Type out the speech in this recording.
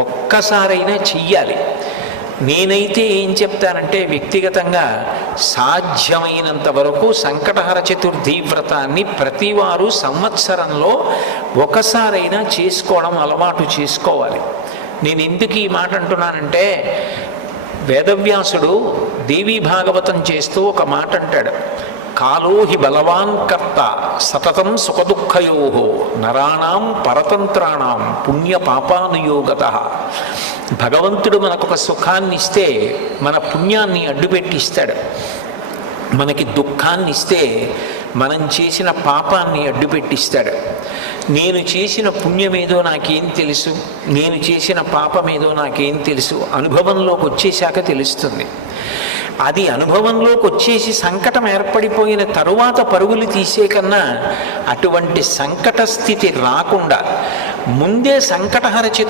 ఒక్కసారైనా చెయ్యాలి. నేనైతే ఏం చెప్తానంటే వ్యక్తిగతంగా సాధ్యమైనంత వరకు సంకటహర చతుర్థి వ్రతాన్ని ప్రతివారు సంవత్సరంలో ఒకసారైనా చేసుకోవడం అలవాటు చేసుకోవాలి. నేను ఎందుకు ఈ మాట అంటున్నానంటే, వేదవ్యాసుడు దేవీ భాగవతం చేస్తూ ఒక మాట అంటాడు, కాలో హి బలవాన్ కర్త సతతం సుఖదుఃఖయో నరాణం పరతంత్రాణం పుణ్య పాపానుయోగత. భగవంతుడు మనకొక సుఖాన్ని ఇస్తే మన పుణ్యాన్ని అడ్డుపెట్టిస్తాడు, మనకి దుఃఖాన్ని ఇస్తే మనం చేసిన పాపాన్ని అడ్డుపెట్టిస్తాడు. నేను చేసిన పుణ్యమేదో నాకేం తెలుసు, నేను చేసిన పాపమేదో నాకేం తెలుసు, అనుభవంలోకి వచ్చేశాక తెలుస్తుంది. అది అనుభవంలోకి వచ్చేసి సంకటం ఏర్పడిపోయిన తరువాత పరుగులు తీసే కన్నా అటువంటి సంకట స్థితి రాకుండా ముందే సంకటహర